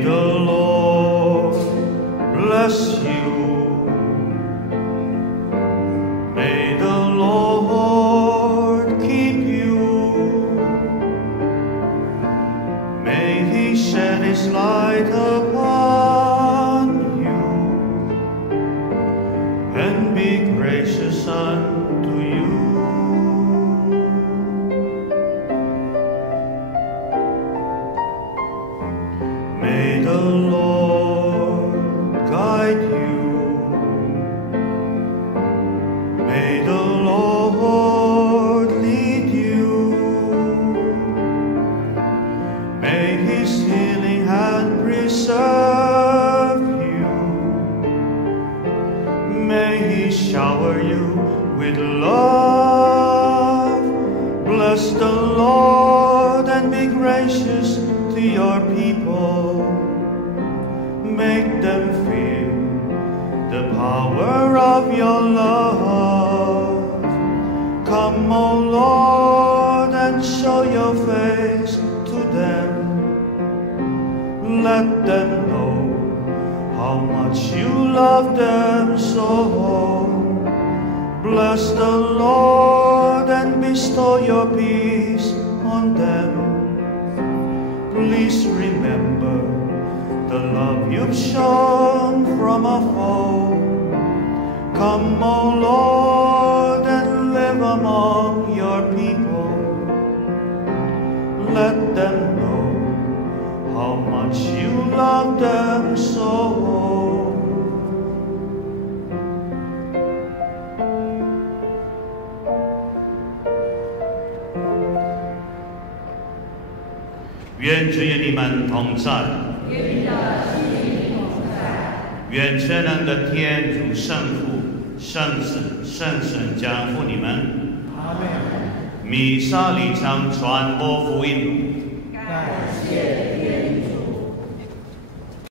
May the Lord bless you. May the Lord keep you. May He shed His light upon you and be gracious unto you. May the Lord guide you. May the Lord lead you. May His healing hand preserve you. May He shower you with love. Bless the Lord and be gracious to your people. Make them feel the power of your love. Come, O Lord, and show your face to them. Let them know how much you love them so. Bless the Lord and bestow your peace on them. Please remember the love you've shown from afar. Come, O Lord, and live among your people. Let them know how much you love them so.愿主与你们同在。愿全能的天主圣父、圣子、圣神降福你们。阿门。弥撒里常传播福音。感谢。